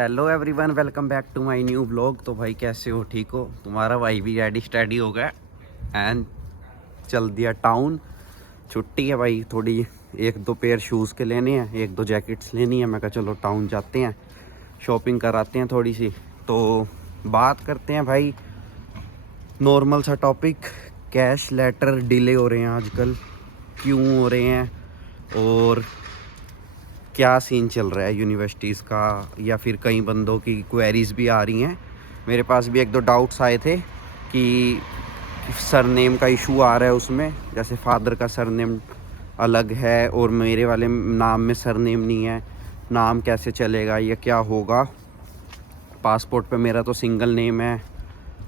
Hello everyone, welcome back to my new blog. तो भाई कैसे हो? ठीक हो? तुम्हारा भाई भी रेडी स्टडी हो गया एंड चल दिया टाउन। छुट्टी है भाई, थोड़ी एक दो पेयर शूज़ के लेने हैं, एक दो जैकेट्स लेनी है। मैं कहा चलो टाउन जाते हैं, शॉपिंग कराते हैं थोड़ी सी। तो बात करते हैं भाई, नॉर्मल सा टॉपिक। कैश लेटर डिले हो रहे हैं आजकल, क्यों हो रहे हैं और क्या सीन चल रहा है यूनिवर्सिटीज़ का, या फिर कई बंदों की क्वेरीज़ भी आ रही हैं। मेरे पास भी एक दो डाउट्स आए थे कि सरनेम का इशू आ रहा है उसमें, जैसे फादर का सरनेम अलग है और मेरे वाले नाम में सरनेम नहीं है, नाम कैसे चलेगा या क्या होगा। पासपोर्ट पे मेरा तो सिंगल नेम है,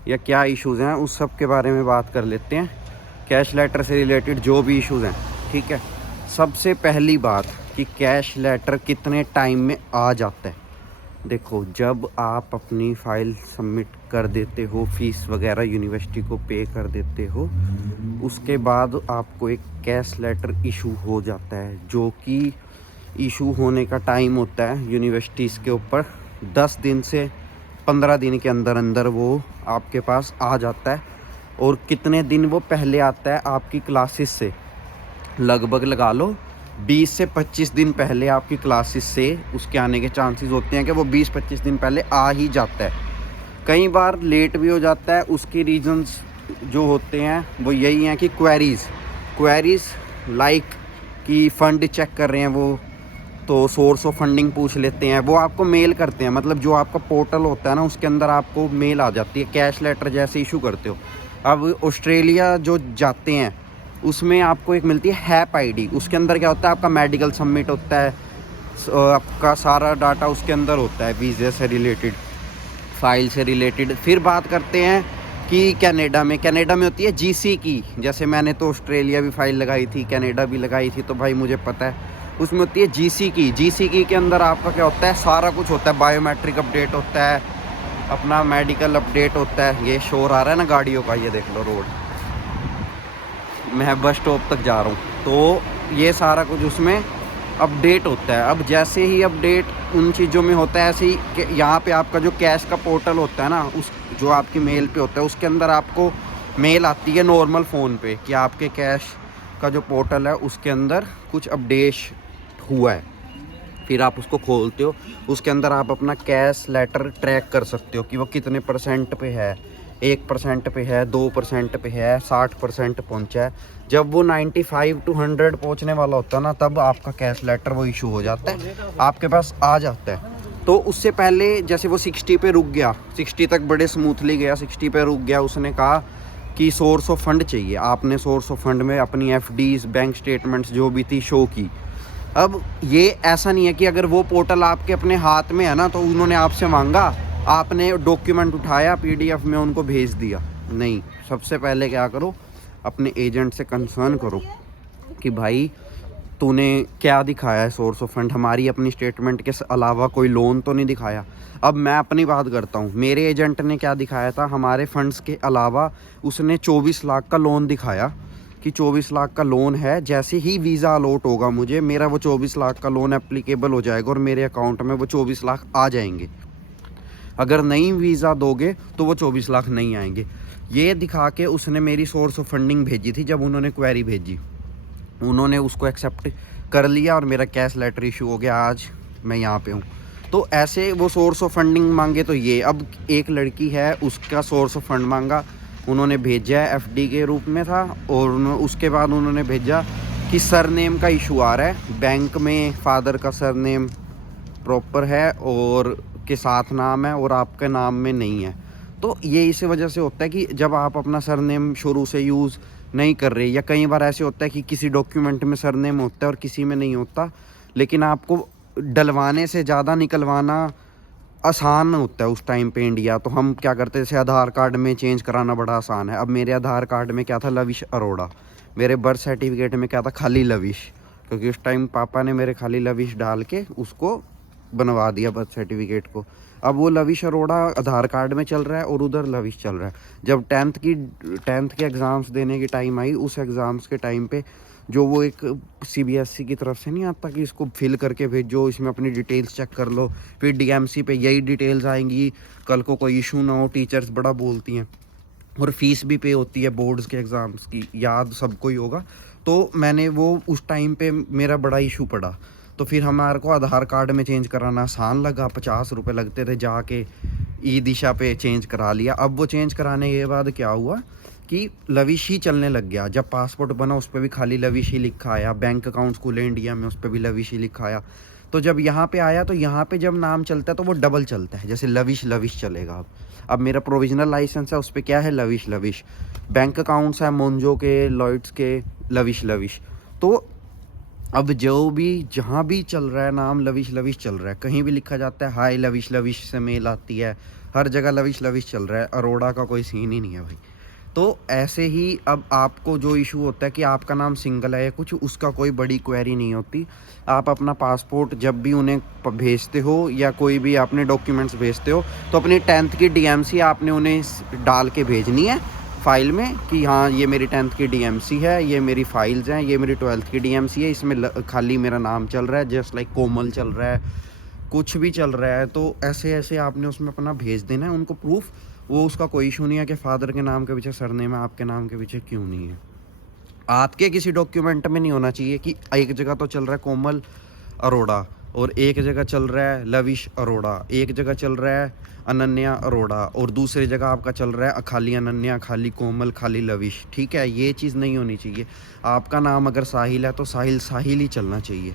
या क्या इश्यूज़ हैं उस सब के बारे में बात कर लेते हैं। कैश लेटर से रिलेटेड जो भी इश्यूज़ हैं, ठीक है। सबसे पहली बात कि कैश लेटर कितने टाइम में आ जाता है। देखो, जब आप अपनी फ़ाइल सबमिट कर देते हो, फ़ीस वगैरह यूनिवर्सिटी को पे कर देते हो, उसके बाद आपको एक कैश लेटर इशू हो जाता है, जो कि इशू होने का टाइम होता है यूनिवर्सिटीज़ के ऊपर 10 दिन से 15 दिन के अंदर अंदर वो आपके पास आ जाता है। और कितने दिन वो पहले आता है आपकी क्लासेस से, लगभग लगा लो 20 से 25 दिन पहले आपकी क्लासेस से उसके आने के चांसेस होते हैं कि वो 20-25 दिन पहले आ ही जाता है। कई बार लेट भी हो जाता है। उसके रीजंस जो होते हैं वो यही हैं कि क्वेरीज़ लाइक कि फ़ंड चेक कर रहे हैं वो, तो सोर्स ऑफ फंडिंग पूछ लेते हैं, वो आपको मेल करते हैं। मतलब जो आपका पोर्टल होता है ना, उसके अंदर आपको मेल आ जाती है, कैश लेटर जैसे इशू करते हो। अब ऑस्ट्रेलिया जो जाते हैं उसमें आपको एक मिलती है हैप आईडी। उसके अंदर क्या होता है, आपका मेडिकल सबमिट होता है, आपका सारा डाटा उसके अंदर होता है, वीज़े से रिलेटेड, फ़ाइल से रिलेटेड। फिर बात करते हैं कि कनाडा में होती है जीसी की। जैसे मैंने तो ऑस्ट्रेलिया भी फ़ाइल लगाई थी, कनाडा भी लगाई थी, तो भाई मुझे पता है उसमें होती है जीसी की के अंदर आपका क्या होता है, सारा कुछ होता है। बायोमेट्रिक अपडेट होता है, अपना मेडिकल अपडेट होता है। ये शोर आ रहा है ना गाड़ियों का, ये देख लो रोड, मैं बस स्टॉप तक जा रहा हूँ। तो ये सारा कुछ उसमें अपडेट होता है। अब जैसे ही अपडेट उन चीज़ों में होता है, ऐसे ही कि यहाँ पे आपका जो कैश का पोर्टल होता है ना, उस जो आपकी मेल पे होता है, उसके अंदर आपको मेल आती है नॉर्मल फ़ोन पे कि आपके कैश का जो पोर्टल है उसके अंदर कुछ अपडेट हुआ है। फिर आप उसको खोलते हो, उसके अंदर आप अपना कैश लेटर ट्रैक कर सकते हो कि वो कितने % पे है, 1% पे है, 2% पे है, 60% पहुंचा है। जब वो 95 to 100 पहुंचने वाला होता है ना, तब आपका कैश लेटर वो इशू हो जाता है, आपके पास आ जाता है। तो उससे पहले जैसे वो 60 पे रुक गया, 60 तक बड़े स्मूथली गया, 60 पे रुक गया, उसने कहा कि सोर्स ऑफ फंड चाहिए। आपने सोर्स ऑफ फंड में अपनी एफडीज, बैंक स्टेटमेंट्स जो भी थी शो की। अब ये ऐसा नहीं है कि अगर वो पोर्टल आपके अपने हाथ में है ना, तो उन्होंने आपसे मांगा, आपने डॉक्यूमेंट उठाया, पीडीएफ में उनको भेज दिया। नहीं, सबसे पहले क्या करो, अपने एजेंट से कंसर्न करो कि भाई तूने क्या दिखाया है सोर्स ऑफ फंड, हमारी अपनी स्टेटमेंट के अलावा कोई लोन तो नहीं दिखाया। अब मैं अपनी बात करता हूँ, मेरे एजेंट ने क्या दिखाया था, हमारे फंड्स के अलावा उसने 24 लाख का लोन दिखाया कि 24 लाख का लोन है। जैसे ही वीज़ा अलॉट होगा मुझे, मेरा वो 24 लाख का लोन एप्लीकेबल हो जाएगा और मेरे अकाउंट में वो 24 लाख आ जाएंगे। अगर नहीं वीज़ा दोगे तो वो 24 लाख नहीं आएंगे। ये दिखा के उसने मेरी सोर्स ऑफ फंडिंग भेजी थी। जब उन्होंने क्वेरी भेजी, उन्होंने उसको एक्सेप्ट कर लिया और मेरा कैश लेटर इशू हो गया। आज मैं यहाँ पे हूँ। तो ऐसे वो सोर्स ऑफ फंडिंग मांगे तो ये, अब एक लड़की है, उसका सोर्स ऑफ फंड मांगा, उन्होंने भेजा है एफडी के रूप में था, और उसके बाद उन्होंने भेजा कि सरनेम का इशू आ रहा है, बैंक में फादर का सरनेम प्रॉपर है और के साथ नाम है और आपके नाम में नहीं है। तो ये इसी वजह से होता है कि जब आप अपना सरनेम शुरू से यूज़ नहीं कर रहे, या कई बार ऐसे होता है कि किसी डॉक्यूमेंट में सरनेम होता है और किसी में नहीं होता, लेकिन आपको डलवाने से ज़्यादा निकलवाना आसान होता है उस टाइम पे इंडिया। तो हम क्या करते हैं, जैसे आधार कार्ड में चेंज कराना बड़ा आसान है। अब मेरे आधार कार्ड में क्या था, लविश अरोड़ा, मेरे बर्थ सर्टिफिकेट में क्या था, खाली लविश, क्योंकि उस टाइम पापा ने मेरे खाली लविश डाल के उसको बनवा दिया बर्थ सर्टिफिकेट को। अब वो लविश अरोड़ा आधार कार्ड में चल रहा है और उधर लविश चल रहा है। जब टेंथ के एग्ज़ाम्स देने की टाइम आई, उस एग्ज़ाम्स के टाइम पे जो वो एक CBSE की तरफ से नहीं आता कि इसको फिल करके भेजो, इसमें अपनी डिटेल्स चेक कर लो, फिर DMC पे यही डिटेल्स आएंगी, कल को कोई इशू ना हो। टीचर्स बड़ा बोलती हैं, और फीस भी पे होती है बोर्ड्स के एग्ज़ाम्स की, याद सबको ही होगा। तो मैंने वो उस टाइम पे मेरा बड़ा इशू पड़ा, तो फिर हमारे को आधार कार्ड में चेंज कराना आसान लगा, 50 रुपये लगते थे, जाके ई दिशा पे चेंज करा लिया। अब वो चेंज कराने के बाद क्या हुआ कि लविश ही चलने लग गया। जब पासपोर्ट बना उस पर भी खाली लविश ही लिखा आया, बैंक अकाउंट्स खुले इंडिया में उस पर भी लविश ही लिखा आया। तो जब यहाँ पे आया तो यहाँ पे जब नाम चलता है तो वो डबल चलता है, जैसे लविश लविश चलेगा। अब मेरा प्रोविजनल लाइसेंस है, उस पर क्या है, लविश लविश। बैंक अकाउंट्स है मोन्जो के, लॉयड्स के, लविश लविश। तो अब जो भी जहाँ भी चल रहा है नाम लविश लविश चल रहा है, कहीं भी लिखा जाता है हाय लविश लविश से मेल आती है, हर जगह लविश लविश चल रहा है। अरोड़ा का कोई सीन ही नहीं है भाई। तो ऐसे ही अब आपको जो इशू होता है कि आपका नाम सिंगल है या कुछ, उसका कोई बड़ी क्वेरी नहीं होती। आप अपना पासपोर्ट जब भी उन्हें भेजते हो या कोई भी अपने डॉक्यूमेंट्स भेजते हो, तो अपनी 10th की DMC आपने उन्हें डाल के भेजनी है फ़ाइल में कि हाँ ये मेरी 10th की DMC है, ये मेरी फ़ाइल्स हैं, ये मेरी 12th की DMC है, इसमें खाली मेरा नाम चल रहा है, जस्ट लाइक कोमल चल रहा है, कुछ भी चल रहा है। तो ऐसे ऐसे आपने उसमें अपना भेज देना है उनको प्रूफ। वो उसका कोई इशू नहीं है कि फादर के नाम के पीछे सरनेम है, आपके नाम के पीछे क्यों नहीं है। आपके किसी डॉक्यूमेंट में नहीं होना चाहिए कि एक जगह तो चल रहा है कोमल अरोड़ा, और एक जगह चल रहा है लविश अरोड़ा, एक जगह चल रहा है अनन्या अरोड़ा, और दूसरी जगह आपका चल रहा है खाली अनन्या, खाली कोमल, खाली लविश। ठीक है, ये चीज़ नहीं होनी चाहिए। आपका नाम अगर साहिल है तो साहिल साहिल ही चलना चाहिए।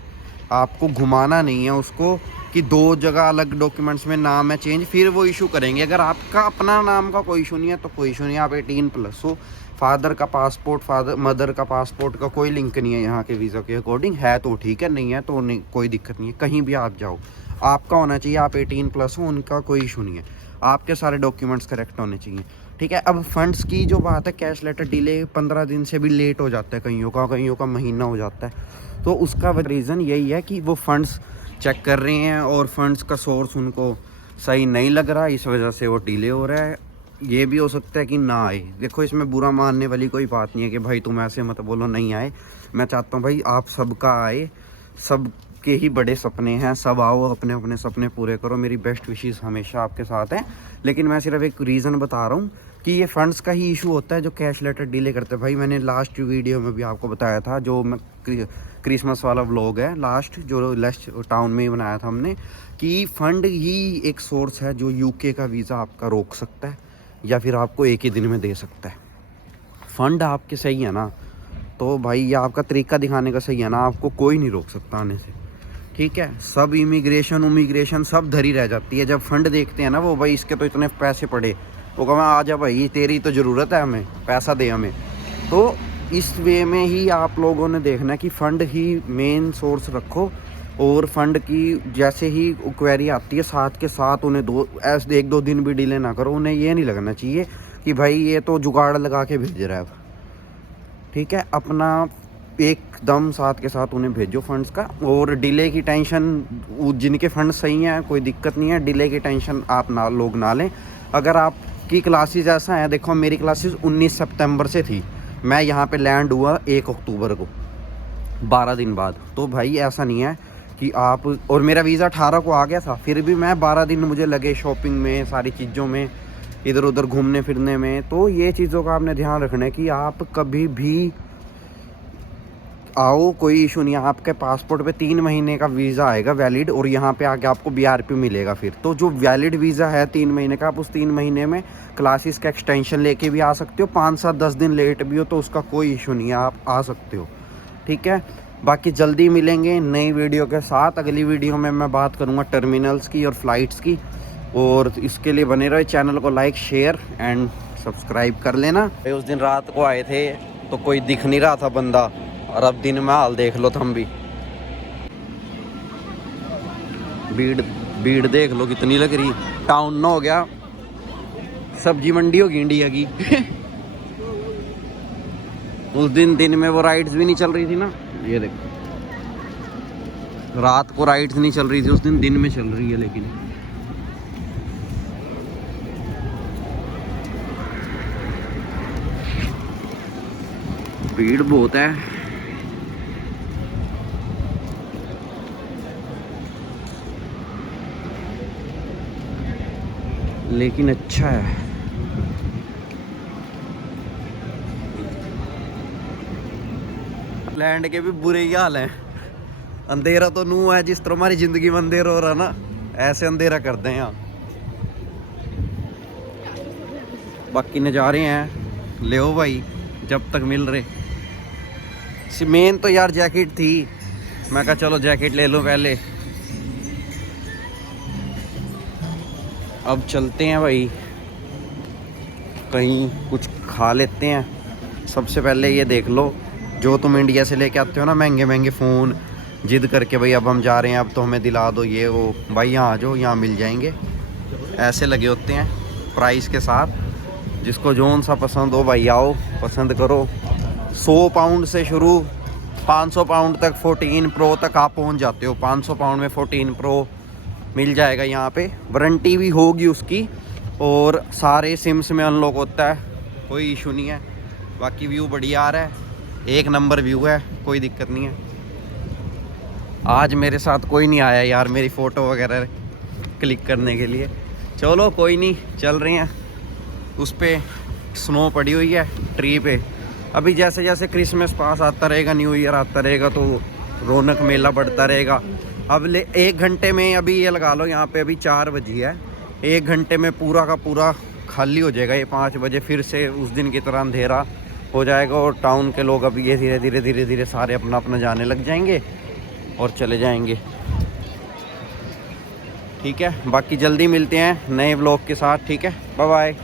आपको घुमाना नहीं है उसको कि 2 जगह अलग डॉक्यूमेंट्स में नाम है चेंज, फिर वो इशू करेंगे। अगर आपका अपना नाम का कोई इशू नहीं है तो कोई इशू नहीं है, आप 18+ हो। फादर का पासपोर्ट, मदर का पासपोर्ट का कोई लिंक नहीं है यहाँ के वीज़ा के अकॉर्डिंग, है तो ठीक है, नहीं है तो नहीं, कोई दिक्कत नहीं है। कहीं भी आप जाओ आपका होना चाहिए, आप 18+ हो, उनका कोई इशू नहीं है। आपके सारे डॉक्यूमेंट्स करेक्ट होने चाहिए। ठीक है, अब फंड्स की जो बात है, कैश लेटर डिले 15 दिन से भी लेट हो जाता है, कईयों का महीना हो जाता है। तो उसका रीज़न यही है कि वो फ़ंड्स चेक कर रहे हैं और फंड्स का सोर्स उनको सही नहीं लग रहा, इस वजह से वो डिले हो रहा है। ये भी हो सकता है कि ना आए। देखो इसमें बुरा मानने वाली कोई बात नहीं है कि भाई तुम ऐसे मत बोलो नहीं आए। मैं चाहता हूँ भाई आप सबका आए, सब के ही बड़े सपने हैं, सब आओ अपने अपने सपने पूरे करो। मेरी बेस्ट विशेस हमेशा आपके साथ हैं। लेकिन मैं सिर्फ एक रीज़न बता रहा हूँ कि ये फ़ंड्स का ही इशू होता है जो कैश लेटर डिले करते हैं। भाई मैंने लास्ट वीडियो में भी आपको बताया था, जो मैं क्रिसमस वाला व्लॉग है लास्ट, जो लेस्ट टाउन में ही बनाया था हमने, कि फ़ंड ही एक सोर्स है जो UK का वीज़ा आपका रोक सकता है या फिर आपको एक ही दिन में दे सकता है। फ़ंड आपके सही है ना, तो भाई ये आपका तरीका दिखाने का सही है ना, आपको कोई नहीं रोक सकता आने से। ठीक है, सब इमिग्रेशन सब धरी रह जाती है जब फंड देखते हैं ना वो, भाई इसके तो इतने पैसे पड़े, वो कहा आ जा भाई तेरी तो ज़रूरत है, हमें पैसा दे हमें। तो इस वे में ही आप लोगों ने देखना कि फ़ंड ही मेन सोर्स रखो, और फंड की जैसे ही क्वेरी आती है साथ के साथ उन्हें 1-2 दिन भी डिले ना करो। उन्हें ये नहीं लगना चाहिए कि भाई ये तो जुगाड़ लगा के भेज रहा है। ठीक है, अपना एकदम साथ के साथ उन्हें भेजो फंड्स का। और डिले की टेंशन, जिनके फंड सही हैं कोई दिक्कत नहीं है, डिले की टेंशन आप लोग ना लें। अगर आपकी क्लासेस ऐसा है, देखो मेरी क्लासेस 19 सितंबर से थी, मैं यहाँ पे लैंड हुआ 1 अक्टूबर को, 12 दिन बाद। तो भाई ऐसा नहीं है कि आप, और मेरा वीज़ा 18 को आ गया था, फिर भी मैं 12 दिन मुझे लगे शॉपिंग में, सारी चीज़ों में, इधर उधर घूमने फिरने में। तो ये चीज़ों का आपने ध्यान रखना है कि आप कभी भी आओ कोई इशू नहीं है। आपके पासपोर्ट पे 3 महीने का वीज़ा आएगा वैलिड, और यहाँ पे आके आपको BRP मिलेगा। फिर तो जो वैलिड वीज़ा है 3 महीने का, आप उस 3 महीने में क्लासेस का एक्सटेंशन लेके भी आ सकते हो। 5-7-10 दिन लेट भी हो तो उसका कोई इशू नहीं है, आप आ सकते हो। ठीक है, बाकी जल्दी मिलेंगे नई वीडियो के साथ। अगली वीडियो में मैं बात करूँगा टर्मिनल्स की और फ़्लाइट्स की, और इसके लिए बने रहे। चैनल को लाइक, शेयर एंड सब्सक्राइब कर लेना। उस दिन रात को आए थे तो कोई दिख नहीं रहा था बंदा, और अब दिन में हाल देख लो तुम भी, भीड़ देख लो कितनी लग रही। टाउन ना हो गया, सब्जी मंडी होगी इंडिया की। उस दिन में वो राइड्स भी नहीं चल रही थी ना, ये देखो रात को राइड्स नहीं चल रही थी, उस दिन में चल रही है। लेकिन भीड़ बहुत है। लेकिन अच्छा है। लैंड के भी बुरे ही हाल हैं। अंधेरा तो नू है, जिस तरह हमारी ज़िंदगी में अंधेरा हो रहा ना, ऐसे अंधेरा कर दें यहाँ। बाकी नज़ारे हैं, ले भाई जब तक मिल रहे। मेन तो यार जैकेट थी, मैं कहा चलो जैकेट ले लो पहले। अब चलते हैं भाई, कहीं कुछ खा लेते हैं। सबसे पहले ये देख लो, जो तुम इंडिया से लेके आते हो ना महंगे महंगे फ़ोन, जिद करके भाई अब हम जा रहे हैं, अब तो हमें दिला दो ये वो, भाई यहाँ आ जाओ, यहाँ मिल जाएंगे। ऐसे लगे होते हैं प्राइस के साथ। जिसको जोन सा पसंद हो भाई आओ, पसंद करो। 100 पाउंड से शुरू 500 पाउंड तक 14 प्रो तक आप पहुंच जाते हो। 500 पाउंड में 14 प्रो मिल जाएगा यहाँ पे। वारंटी भी होगी उसकी, और सारे सिम्स में अनलॉक होता है, कोई इशू नहीं है। बाकी व्यू बढ़िया आ रहा है, एक नंबर व्यू है, कोई दिक्कत नहीं है। आज मेरे साथ कोई नहीं आया यार मेरी फ़ोटो वगैरह क्लिक करने के लिए। चलो कोई नहीं, चल रहे हैं। उस पर स्नो पड़ी हुई है ट्री पे। अभी जैसे जैसे क्रिसमस पास आता रहेगा, न्यू ईयर आता रहेगा, तो रौनक मेला बढ़ता रहेगा। अब 1 घंटे में, अभी ये लगा लो यहाँ पे अभी 4 बजी है, 1 घंटे में पूरा का पूरा खाली हो जाएगा। ये 5 बजे फिर से उस दिन की तरह अंधेरा हो जाएगा, और टाउन के लोग अब ये धीरे धीरे सारे अपना अपना जाने लग जाएंगे और चले जाएंगे। ठीक है, बाकी जल्दी मिलते हैं नए व्लॉग के साथ। ठीक है, बाय बाय।